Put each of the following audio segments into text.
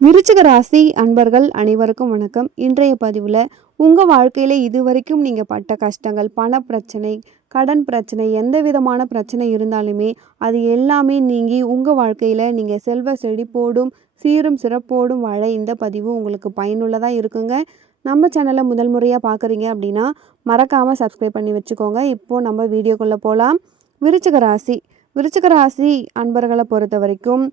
விருச்சிக ராசி அன்பர்கள் அனைவருக்கும் வணக்கம். இன்றைய பதிவில் உங்கள் வாழ்க்கையில் இதுவரைக்கும் நீங்கள் பட்ட கஷ்டங்கள், பண பிரச்சனை, கடன் பிரச்சனை, எந்த விதமான பிரச்சனை இருந்தாலுமே அது எல்லாமே நீங்கி உங்கள் வாழ்க்கையில் நீங்கள் செல்வ செழிப்போடும் சீரும் சிறப்போடும் வாழ இந்த பதிவு உங்களுக்கு பயனுள்ளதாக இருக்குங்க. நம்ம சேனலை முதல் முறையாக பார்க்குறீங்க அப்படின்னா மறக்காமல் சப்ஸ்கிரைப் பண்ணி வச்சுக்கோங்க. இப்போது நம்ம வீடியோக்குள்ளே போகலாம். விருச்சிக ராசி விருச்சிக ராசி அன்பர்களை பொறுத்த வரைக்கும்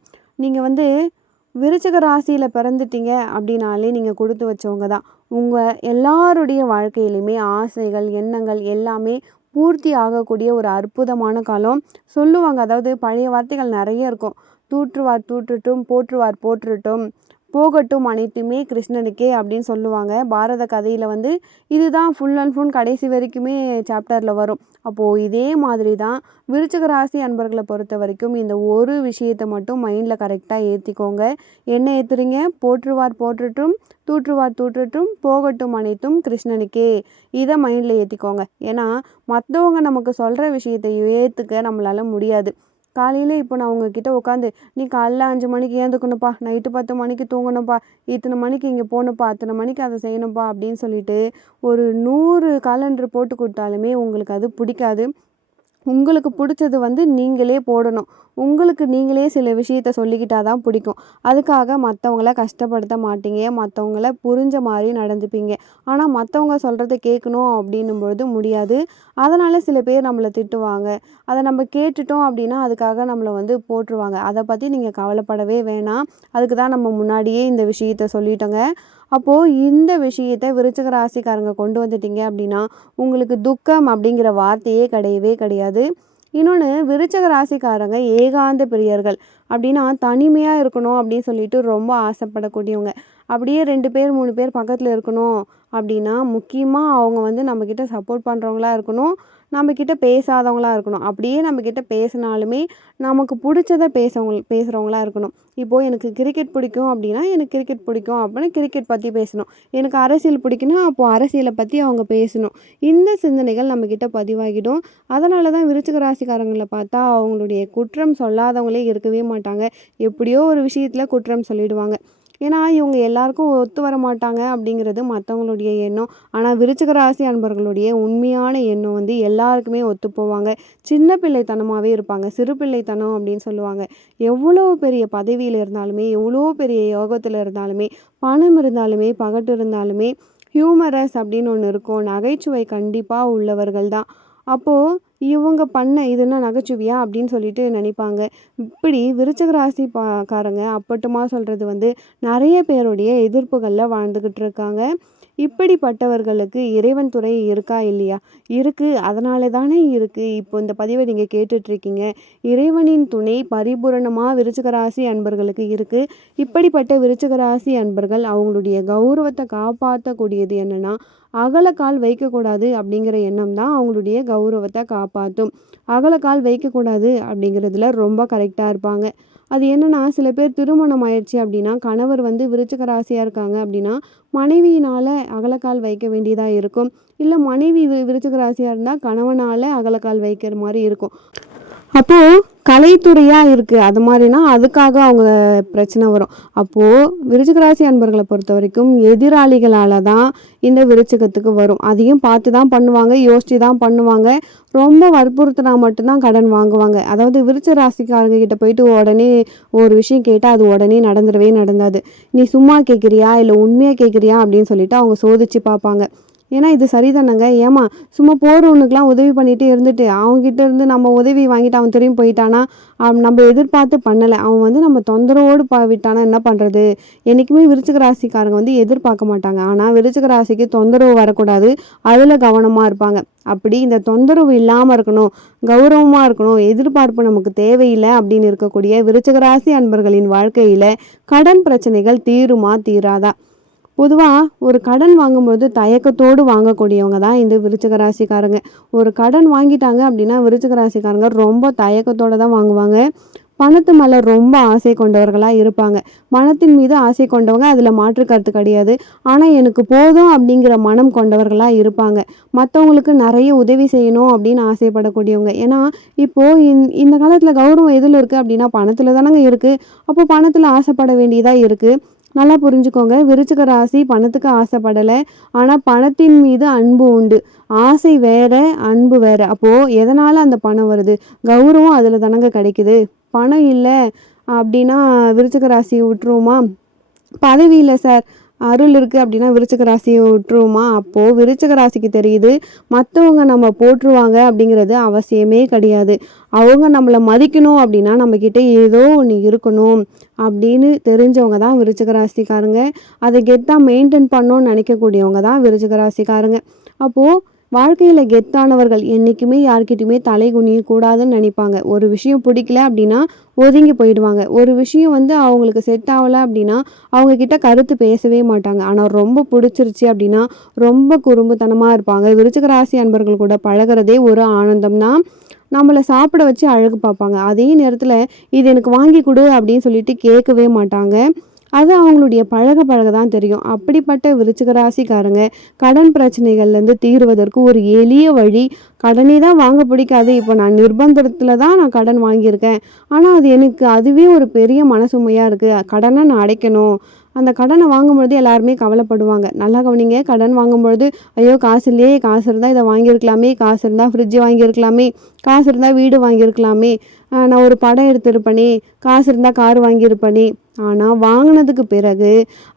நீங்கள் விருச்சிக ராசியில் பிறந்துட்டீங்க அப்படின்னாலே நீங்கள் கொடுத்து வச்சவங்க தான். உங்கள் எல்லாருடைய வாழ்க்கையிலுமே ஆசைகள், எண்ணங்கள் எல்லாமே பூர்த்தி ஆகக்கூடிய ஒரு அற்புதமான காலம் சொல்லுவாங்க. அதாவது பழைய வார்த்தைகள் நிறைய இருக்கும். தூற்றுவார் தூற்றட்டும், போற்றுவார் போற்றட்டும், போகட்டும் அனைத்துமே கிருஷ்ணனுக்கே அப்படின்னு சொல்லுவாங்க. பாரத கதையில் இதுதான் ஃபுல் அண்ட் ஃபுல் கடைசி வரைக்குமே சாப்டரில் வரும். அப்போது இதே மாதிரி தான் விருச்சிக ராசி அன்பர்களை பொறுத்த வரைக்கும் இந்த ஒரு விஷயத்தை மட்டும் மைண்டில் கரெக்டாக ஏற்றிக்கோங்க. என்ன ஏற்றுறீங்க? போற்றுவார் போற்றட்டும், தூற்றுவார் தூற்றட்டும், போகட்டும் அனைத்தும் கிருஷ்ணனுக்கே. இதை மைண்டில் ஏற்றிக்கோங்க. ஏன்னா மற்றவங்க நமக்கு சொல்கிற விஷயத்தை ஏற்றுக்க நம்மளால் முடியாது. காலையில் இப்போ நான் உங்ககிட்ட உட்காந்து நீ காலைல 5 மணிக்கு ஏந்துக்கணும்ப்பா, நைட்டு 10 மணிக்கு தூங்கணும்ப்பா, இத்தனை மணிக்கு இங்கே போகணும்ப்பா, அத்தனை மணிக்கு அதை செய்யணும்ப்பா அப்படின்னு சொல்லிட்டு ஒரு 100 காலண்டர் போட்டு கொடுத்தாலுமே உங்களுக்கு அது பிடிக்காது. உங்களுக்கு பிடிச்சது நீங்களே போடணும். உங்களுக்கு நீங்களே சில விஷயத்த சொல்லிக்கிட்டால் தான் பிடிக்கும். அதுக்காக மற்றவங்கள கஷ்டப்படுத்த மாட்டீங்க. மற்றவங்கள புரிஞ்ச மாதிரி நடந்துப்பீங்க. ஆனால் மற்றவங்க சொல்கிறத கேட்கணும் அப்படின்னும்பொழுது முடியாது. அதனால் சில பேர் நம்மளை திட்டுவாங்க. அதை நம்ம கேட்டுட்டோம் அப்படின்னா அதுக்காக நம்மளை போட்டுருவாங்க. அதை பற்றி நீங்கள் கவலைப்படவே வேணாம். அதுக்கு தான் நம்ம முன்னாடியே இந்த விஷயத்த சொல்லிட்டோங்க. அப்போது இந்த விஷயத்தை விருச்சிக ராசிக்காரங்க கொண்டு வந்துட்டீங்க அப்படின்னா உங்களுக்கு துக்கம் அப்படிங்கிற வார்த்தையே கிடையவே கிடையாது. இன்னொன்று, விருச்சிக ராசிக்காரங்க ஏகாந்த பிரியர்கள். அப்படின்னா தனிமையாக இருக்கணும் அப்படின்னு சொல்லிட்டு ரொம்ப ஆசைப்படக்கூடியவங்க. அப்படியே 2 பேர் 3 பேர் பக்கத்தில் இருக்கணும் அப்படின்னா முக்கியமாக அவங்க நம்மக்கிட்ட சப்போர்ட் பண்ணுறவங்களா இருக்கணும், நம்மக்கிட்ட பேசாதவங்களா இருக்கணும். அப்படியே நம்மக்கிட்ட பேசினாலுமே நமக்கு பிடிச்சத பேசுகிறவங்களா இருக்கணும். இப்போது எனக்கு கிரிக்கெட் பிடிக்கும் அப்படின்னா எனக்கு கிரிக்கெட் பிடிக்கும் அப்படின்னா கிரிக்கெட் பற்றி பேசணும். எனக்கு அரசியல் பிடிக்குன்னா அப்போது அரசியலை பற்றி அவங்க பேசணும். இந்த சிந்தனைகள் நம்மக்கிட்ட பதிவாகிடும். அதனால தான் விருச்சிக ராசிக்காரங்களை பார்த்தா அவங்களுடைய குற்றம் சொல்லாதவங்களே இருக்கவே மாட்டாங்க. எப்படியோ ஒரு விஷயத்தில் குற்றம் சொல்லிடுவாங்க. ஏன்னா இவங்க எல்லாருக்கும் ஒத்து வர மாட்டாங்க அப்படிங்கிறது மற்றவங்களுடைய எண்ணம். ஆனால் விருச்சிக ராசி அன்பர்களுடைய உண்மையான எண்ணம் எல்லாருக்குமே ஒத்து போவாங்க. சின்ன பிள்ளைத்தனமாகவே இருப்பாங்க. சிறு பிள்ளைத்தனம் அப்படின்னு சொல்லுவாங்க. எவ்வளோ பெரிய பதவியில் இருந்தாலுமே, எவ்வளோ பெரிய யோகத்தில் இருந்தாலுமே, பணம் இருந்தாலுமே, பகட்டு இருந்தாலுமே ஹியூமரஸ் அப்படின்னு ஒன்று இருக்கும். நகைச்சுவை கண்டிப்பாக உள்ளவர்கள் தான். அப்போது இவங்க பண்ண இது என்ன நகைச்சுவையா அப்படின்னு சொல்லிட்டு நினைப்பாங்க. இப்படி விருச்சிக ராசி காரங்க அப்பட்டமா சொல்கிறது நிறைய பேருடைய எதிர்ப்புகளில் வாழ்ந்துக்கிட்டு இருக்காங்க. இப்படிப்பட்டவர்களுக்கு இறைவன் துணை இருக்கா இல்லையா? இருக்குது. அதனால தானே இருக்குது. இப்போ இந்த பதிவை நீங்கள் கேட்டுட்ருக்கீங்க. இறைவனின் துணை பரிபூரணமாக விருச்சிக ராசி அன்பர்களுக்கு இருக்குது. இப்படிப்பட்ட விருச்சிக ராசி அன்பர்கள் அவங்களுடைய கௌரவத்தை காப்பாற்றக்கூடியது என்னென்னா அகலக்கால் வைக்கக்கூடாது அப்படிங்கிற எண்ணம் தான் அவங்களுடைய கௌரவத்தை காப்பாற்றும். அகலக்கால் வைக்கக்கூடாது அப்படிங்கிறதுல ரொம்ப கரெக்டாக இருப்பாங்க. அது என்னென்னா, சில பேர் திருமணம் ஆயிடுச்சு அப்படின்னா கணவர் விருச்சிக ராசியாக இருக்காங்க அப்படின்னா மனைவியினால் அகலக்கால் வைக்க வேண்டியதாக இருக்கும். இல்லை மனைவி விருச்சிக ராசியாக இருந்தால் கணவனால் அகலக்கால் வைக்கிற மாதிரி இருக்கும். அப்போது கலைத்துறையாக இருக்குது அது மாதிரினா அதுக்காக அவங்க பிரச்சனை வரும். அப்போது விருச்சிக ராசி அன்பர்களை பொறுத்த வரைக்கும் எதிராளிகளால் தான் இந்த விருச்சிகத்துக்கு வரும். அதையும் பார்த்து தான் பண்ணுவாங்க, யோசித்து தான் பண்ணுவாங்க. ரொம்ப வற்புறுத்தினா மட்டும்தான் கடன் வாங்குவாங்க. அதாவது விருச்சிக ராசிக்காரங்க கிட்ட போயிட்டு உடனே ஒரு விஷயம் கேட்டால் அது உடனே நடந்துடாது. நீ சும்மா கேட்குறியா இல்லை உண்மையாக கேட்குறியா அப்படின்னு சொல்லிட்டு அவங்க சோதித்து பார்ப்பாங்க. ஏன்னா இது சரிதானங்க. ஏமா சும்மா போகிறவனுக்குலாம் உதவி பண்ணிகிட்டே இருந்துட்டு அவங்ககிட்ட இருந்து நம்ம உதவி வாங்கிட்டு அவன் திரும்பி போயிட்டானா, நம்ம எதிர்பார்த்து பண்ணலை, அவன் நம்ம தொந்தரவோடு விட்டானா என்ன பண்ணுறது? என்றைக்குமே விருச்சிக ராசிக்காரங்க எதிர்பார்க்க மாட்டாங்க. ஆனால் விருச்சிக ராசிக்கு தொந்தரவு வரக்கூடாது, அதில் கவனமாக இருப்பாங்க. அப்படி இந்த தொந்தரவு இல்லாமல் இருக்கணும், கௌரவமாக இருக்கணும், எதிர்பார்ப்பு நமக்கு தேவையில்லை அப்படின்னு இருக்கக்கூடிய விருச்சிக ராசி அன்பர்களின் வாழ்க்கையில் கடன் பிரச்சனைகள் தீருமா தீராதா? பொதுவாக ஒரு கடன் வாங்கும்போது தயக்கத்தோடு வாங்கக்கூடியவங்க தான் இந்த விருச்சிக ராசிக்காரங்க. ஒரு கடன் வாங்கிட்டாங்க அப்படின்னா விருச்சிக ராசிக்காரங்க ரொம்ப தயக்கத்தோடு தான் வாங்குவாங்க. பணத்து மேலே ரொம்ப ஆசை கொண்டவர்களாக இருப்பாங்க. மனத்தின் மீது ஆசை கொண்டவங்க, அதில் மாற்று கருத்து கிடையாது. ஆனால் எனக்கு போதும் அப்படிங்கிற மனம் கொண்டவர்களாக இருப்பாங்க. மற்றவங்களுக்கு நிறைய உதவி செய்யணும் அப்படின்னு ஆசைப்படக்கூடியவங்க. ஏன்னா இப்போது இந்த காலத்தில் கௌரவம் எதில் இருக்குது அப்படின்னா பணத்தில் தானங்க இருக்குது. அப்போ பணத்தில் ஆசைப்பட வேண்டியதாக இருக்குது. நல்லா புரிஞ்சுக்கோங்க. விருச்சிக ராசி பணத்துக்கு ஆசைப்படலை. ஆனால் பணத்தின் மீது அன்பு உண்டு. ஆசை வேற, அன்பு வேற. அப்போது எதனால் அந்த பணம் வருது? கௌரவம் அதில் தானங்க கிடைக்குது. பணம் இல்லை அப்படின்னா விருச்சிக ராசியை விட்டுருவோமா? பதவி இல்லை சார், அருள் இருக்குது அப்படின்னா விருச்சிக ராசியை விட்டுருவோமா? அப்போது விருச்சிக ராசிக்கு தெரியுது மற்றவங்க நம்ம போற்றுவாங்க அப்படிங்கிறது அவசியமே கிடையாது. அவங்க நம்மளை மதிக்கணும் அப்படின்னா நம்மக்கிட்ட ஏதோ ஒன்று இருக்கணும் அப்படின்னு தெரிஞ்சவங்க தான் விருச்சிக ராசிக்காரங்க. அதை கெத்தாக மெயின்டைன் பண்ணணும்னு நினைக்கக்கூடியவங்க தான் விருச்சிக ராசிக்காரங்க. அப்போது வாழ்க்கையில் கெத்தானவர்கள் என்றைக்குமே யார்கிட்டையுமே தலை குனியக்கூடாதுன்னு நினைப்பாங்க. ஒரு விஷயம் பிடிக்கல அப்படின்னா ஒதுங்கி போயிடுவாங்க. ஒரு விஷயம் அவங்களுக்கு செட் ஆகலை அப்படின்னா அவங்கக்கிட்ட கருத்து பேசவே மாட்டாங்க. ஆனால் ரொம்ப பிடிச்சிருச்சு அப்படின்னா ரொம்ப குறும்புத்தனமாக இருப்பாங்க. விருச்சிக ராசி அன்பர்கள் கூட பழகிறதே ஒரு ஆனந்தம் தான். நம்மளை சாப்பிட வச்சு அழகு பார்ப்பாங்க. அதே நேரத்தில் இது எனக்கு வாங்கி கொடு அப்படின்னு சொல்லிட்டு கேட்கவே மாட்டாங்க. அது அவங்களுடைய பழக தான் தெரியும். அப்படிப்பட்ட விருச்சிக ராசிக்காரங்க கடன் பிரச்சனைகள்லேருந்து தீர்வதற்கு ஒரு எளிய வழி. கடனே தான் வாங்க பிடிக்காது, இப்போ நான் நிர்பந்தத்தில் தான் நான் கடன் வாங்கியிருக்கேன், ஆனால் அது எனக்கு அதுவே ஒரு பெரிய மனசுமையாக இருக்குது, கடனை நான் அடைக்கணும். அந்த கடனை வாங்கும்பொழுது எல்லாருமே கவலைப்படுவாங்க. நல்லா கவனிங்க. கடன் வாங்கும்பொழுது ஐயோ காசு இல்லையே, காசு இருந்தால் இதை வாங்கியிருக்கலாமே, காசு இருந்தால் ஃப்ரிட்ஜ் வாங்கியிருக்கலாமே, காசு இருந்தால் வீடு வாங்கியிருக்கலாமே, நான் ஒரு படம் எடுத்திருப்பேனே, காசு இருந்தால் கார் வாங்கியிருப்பேனே. ஆனால் வாங்கினதுக்கு பிறகு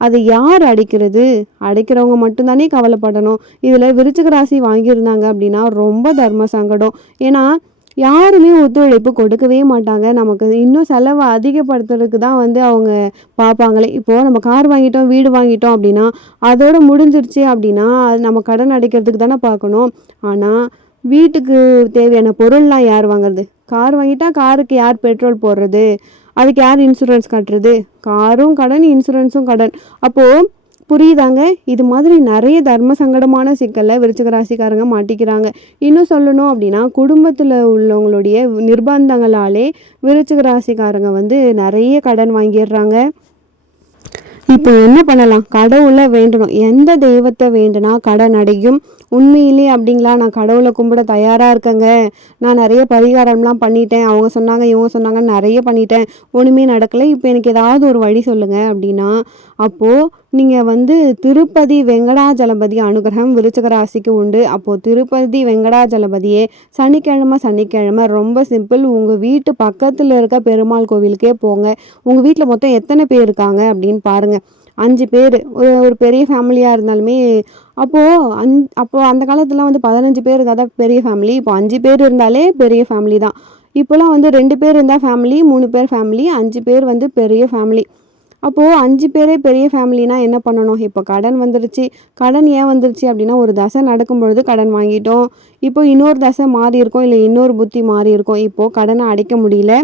அதை யார் அடைக்கிறது? அடைக்கிறவங்க மட்டும்தானே கவலைப்படணும். இதில் விருச்சிக ராசி வாங்கியிருந்தாங்க அப்படின்னா ரொம்ப தர்ம சங்கடம். ஏன்னா யாருமே ஒத்துழைப்பு கொடுக்கவே மாட்டாங்க. நமக்கு இன்னும் செலவை அதிகப்படுத்துறதுக்கு தான் அவங்க பார்ப்பாங்களே. இப்போது நம்ம கார் வாங்கிட்டோம், வீடு வாங்கிட்டோம் அப்படின்னா அதோடு முடிஞ்சிருச்சு அப்படின்னா அது நம்ம கடன் அடைக்கிறதுக்கு தானே பார்க்கணும். ஆனால் வீட்டுக்கு தேவையான பொருள்லாம் யார் வாங்குறது? கார் வாங்கிட்டா காருக்கு யார் பெட்ரோல் போடுறது? அதுக்கு யார் இன்சூரன்ஸ் கட்டுறது? காரும் கடன், இன்சூரன்ஸும் கடன். அப்போது புரியுதாங்க? இது மாதிரி நிறைய தர்ம சங்கடமான சிக்கலில் விருச்சிக ராசிக்காரங்க மாட்டிக்கிறாங்க. இன்னும் சொல்லணும் அப்படின்னா குடும்பத்தில் உள்ளவங்களுடைய நிர்பந்தங்களாலே விருச்சிக ராசிக்காரங்க நிறைய கடன் வாங்கிடுறாங்க. இப்போ என்ன பண்ணலாம்? கடவுளை வேண்டணும். எந்த தெய்வத்தை வேண்டுனா கடன் அடையும்? உண்மையிலே அப்படிங்களா? நான் கடவுளை கும்பிட தயாராக இருக்கேங்க, நான் நிறைய பரிகாரம்லாம் பண்ணிட்டேன், அவங்க சொன்னாங்க இவங்க சொன்னாங்கன்னு நிறைய பண்ணிட்டேன், ஒன்றுமே நடக்கலை, இப்போ எனக்கு ஏதாவது ஒரு வழி சொல்லுங்கள் அப்படின்னா அப்போது நீங்கள் திருப்பதி வெங்கடாஜலபதி அனுகிரகம் விருச்சிக ராசிக்கு உண்டு. அப்போது திருப்பதி வெங்கடாஜலபதியே சனிக்கிழமை ரொம்ப சிம்பிள். உங்கள் வீட்டு பக்கத்தில் இருக்க பெருமாள் கோவிலுக்கே போங்க. உங்கள் வீட்டில் மொத்தம் எத்தனை பேர் இருக்காங்க அப்படின்னு பாருங்கள். 5 பேர். ஒரு பெரிய ஃபேமிலியாக இருந்தாலுமே அப்போது அந்த காலத்துலாம் 15 பேர் இருந்தால் தான் பெரிய ஃபேமிலி. இப்போ 5 பேர் இருந்தாலே பெரிய ஃபேமிலி தான். இப்போலாம் 2 பேர் இருந்தால் ஃபேமிலி, 3 பேர் ஃபேமிலி, 5 பேர் பெரிய ஃபேமிலி. அப்போது 5 பேரே பெரிய ஃபேமிலினா என்ன பண்ணணும்? இப்போ கடன் வந்துருச்சு. கடன் ஏன் வந்துருச்சு அப்படின்னா ஒரு தசை நடக்கும் பொழுது கடன் வாங்கிட்டோம். இப்போ இன்னொரு தசை மாறி இருக்கும், இல்லை இன்னொரு புத்தி மாறி இருக்கும். இப்போது கடனை அடைக்க முடியல.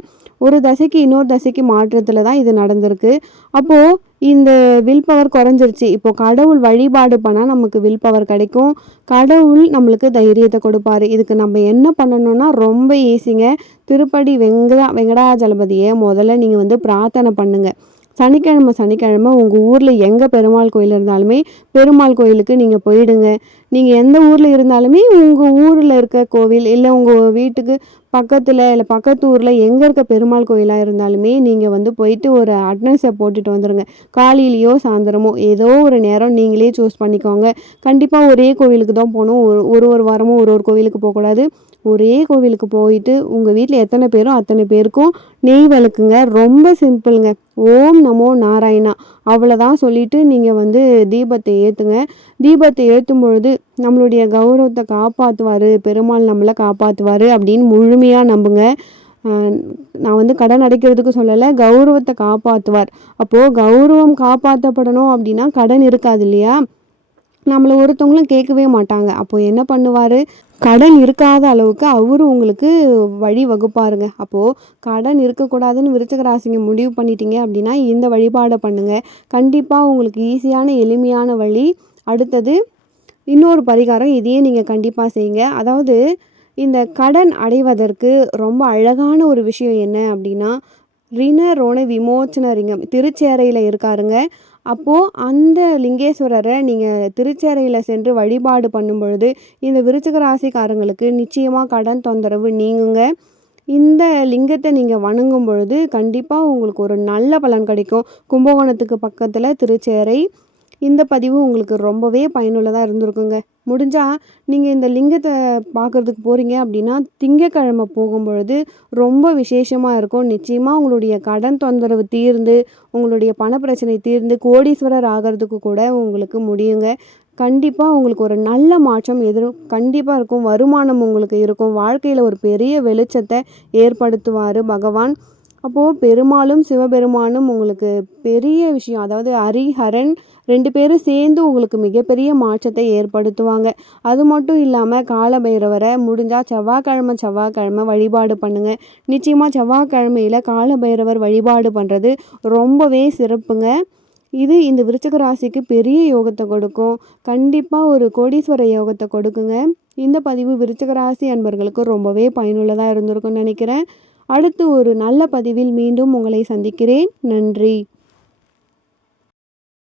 ஒரு தசைக்கு இன்னொரு தசைக்கு மாற்றத்தில் தான் இது நடந்திருக்கு. அப்போது இந்த வில் பவர் குறைஞ்சிருச்சு. இப்போது கடவுள் வழிபாடு பண்ணால் நமக்கு வில் பவர் கிடைக்கும். கடவுள் நம்மளுக்கு தைரியத்தை கொடுப்பாரு. இதுக்கு நம்ம என்ன பண்ணணும்னா ரொம்ப ஈஸிங்க. திருப்பதி வெங்கடாஜலபதியை முதல்ல நீங்கள் பிரார்த்தனை பண்ணுங்கள். சனிக்கிழமை உங்கள் ஊரில் எங்கே பெருமாள் கோயில் இருந்தாலுமே பெருமாள் கோயிலுக்கு நீங்கள் போயிடுங்க. நீங்கள் எந்த ஊரில் இருந்தாலுமே உங்கள் ஊரில் இருக்க கோவில், இல்லை உங்கள் வீட்டுக்கு பக்கத்தில், இல்லை பக்கத்து ஊரில் எங்கே இருக்க பெருமாள் கோயிலாக இருந்தாலுமே நீங்கள் போயிட்டு ஒரு அட்னன்ஸை போட்டுட்டு வந்துடுங்க. காலையிலையோ சாயந்தரமோ ஏதோ ஒரு நேரம் நீங்களே சூஸ் பண்ணிக்கோங்க. கண்டிப்பாக ஒரே கோவிலுக்கு தான் போகணும். ஒரு வாரமும் ஒரு கோவிலுக்கு போகக்கூடாது. ஒரே கோவிலுக்கு போயிட்டு உங்கள் வீட்டில் எத்தனை பேரோ அத்தனை பேருக்கும் நெய் விளக்குங்க. ரொம்ப சிம்பிளுங்க. ஓம் நமோ நாராயணா அவ்வளோதான் சொல்லிவிட்டு நீங்கள் தீபத்தை ஏற்றுங்க. தீபத்தை ஏற்றும் பொழுது நம்மளுடைய கௌரவத்தை காப்பாற்றுவார் பெருமாள், நம்மளை காப்பாற்றுவார் அப்படின்னு முழுமையாக நம்புங்க. நான் கடன் அடைக்கிறதுக்கு சொல்லலை, கௌரவத்தை காப்பாற்றுவார். அப்போது கௌரவம் காப்பாற்றப்படணும் அப்படின்னா கடன் இருக்காது இல்லையா? நம்மளை ஒருத்தவங்களும் கேட்கவே மாட்டாங்க. அப்போது என்ன பண்ணுவார்? கடன் இருக்காத அளவுக்கு அவரும் உங்களுக்கு வழி வகுப்பாருங்க. அப்போது கடன் இருக்கக்கூடாதுன்னு விருச்சிக ராசிங்க முடிவு பண்ணிட்டீங்க அப்படின்னா இந்த வழிபாடை பண்ணுங்கள். கண்டிப்பாக உங்களுக்கு ஈஸியான எளிமையான வழி. அடுத்தது இன்னொரு பரிகாரம், இதையே நீங்கள் கண்டிப்பாக செய்யுங்க. அதாவது இந்த கடன் அடைவதற்கு ரொம்ப அழகான ஒரு விஷயம் என்ன அப்படின்னா ரிண ரோண விமோச்சன லிங்கம் திருச்சேரையில் இருக்காருங்க. அப்போது அந்த லிங்கேஸ்வரரை நீங்கள் திருச்சேரையில் சென்று வழிபாடு பண்ணும் பொழுது இந்த விருச்சிக ராசிக்காரங்களுக்கு நிச்சயமாக கடன் தொந்தரவு நீங்குங்க. இந்த லிங்கத்த நீங்க வணங்கும் பொழுது கண்டிப்பா உங்களுக்கு ஒரு நல்ல பலன் கிடைக்கும். கும்பகோணத்துக்கு பக்கத்துல திருச்சேறை. இந்த பதிவு உங்களுக்கு ரொம்பவே பயனுள்ளதா இருந்திருக்குங்க. முடிஞ்சா நீங்க இந்த லிங்கத்த பார்க்கறதுக்கு போறீங்க அப்படின்னா, திங்கட்கிழமை போகும்பொழுது ரொம்ப விசேஷமா இருக்கும். நிச்சயமா உங்களுடைய கடன் தொந்தரவு தீர்ந்து, உங்களுடைய பண பிரச்சனை தீர்ந்து, கோடீஸ்வரர் ஆகறதுக்கு கூட உங்களுக்கு முடியுங்க. கண்டிப்பா உங்களுக்கு ஒரு நல்ல மாற்றம் கண்டிப்பா இருக்கும். வருமானம் உங்களுக்கு இருக்கும். வாழ்க்கையில ஒரு பெரிய வெளிச்சத்த ஏற்படுத்துவாரு பகவான். அப்போ பெருமாளும், சிவபெருமானும் உங்களுக்கு பெரிய விஷயம். அதாவது ஹரிஹரன் 2 பேரும் சேர்ந்து உங்களுக்கு மிகப்பெரிய மாற்றத்தை ஏற்படுத்துவாங்க. அது மட்டும் இல்லாம காலபைரவர முடிஞ்சா செவ்வாய்க்கிழமை வழிபாடு பண்ணுங்க. நிச்சயமா செவ்வாய்க்கிழமையில காலபைரவர் வழிபாடு பண்றது ரொம்பவே சிறப்புங்க. இது இந்த விருச்சிக ராசிக்கு பெரிய யோகத்த கொடுக்கும். கண்டிப்பா ஒரு கோடீஸ்வர யோகத்த கொடுக்குங்க. இந்த பதிவு விருச்சிக ராசி அன்பர்களுக்கு ரொம்பவே பயனுள்ளதா இருந்திருக்கும்னு நினைக்கிறேன். அடுத்து ஒரு நல்ல பதிவில் மீண்டும் உங்களை சந்திக்கிறேன். நன்றி.